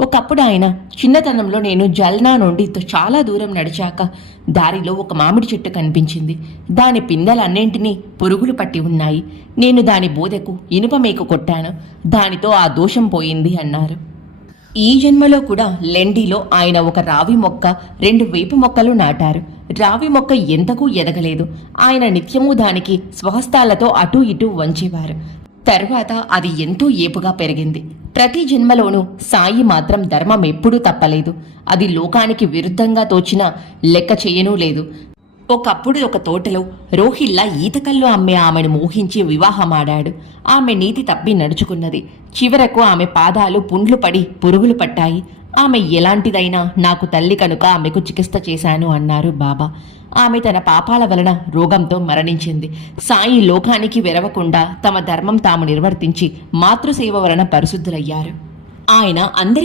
ఒకప్పుడు ఆయన చిన్నతనంలో నేను జల్నా నుండి చాలా దూరం నడిచాక దారిలో ఒక మామిడి చెట్టు కనిపించింది. దాని పిందెలన్నింటినీ పురుగులు పట్టి ఉన్నాయి. నేను దాని బోదెకు ఇనుప మేకు కొట్టాను. దానితో ఆ దోషం పోయింది అన్నారు. ఈ జన్మలో కూడా లెండిలో ఆయన ఒక రావి మొక్క, 2 వేప మొక్కలు నాటారు. రావి మొక్క ఎంతకు ఎదగలేదు. ఆయన నిత్యము దానికి స్వహస్తాలతో అటూ ఇటూ వంచేవారు. తరువాత అది ఎంతో ఏపుగా పెరిగింది. ప్రతి జన్మలోనూ సాయి మాత్రం ధర్మం ఎప్పుడూ తప్పలేదు. అది లోకానికి విరుద్ధంగా తోచినా లెక్క చేయనూ లేదు. ఒకప్పుడు ఒక తోటలో రోహిల్లా ఈతకల్లు అమ్మే ఆమెను మోహించి వివాహమాడాడు. ఆమె నీతి తప్పి నడుచుకున్నది. చివరకు ఆమె పాదాలు పుండ్లు పడి పురుగులు పట్టాయి. ఆమె ఎలాంటిదైనా నాకు తల్లి కనుక ఆమెకు చికిత్స చేశాను అన్నారు బాబా. ఆమె తన పాపాల వలన రోగంతో మరణించింది. సాయి లోకానికి వెరవకుండా తమ ధర్మం తాము నిర్వర్తించి మాతృసేవ వలన పరిశుద్ధులయ్యారు. ఆయన అందరి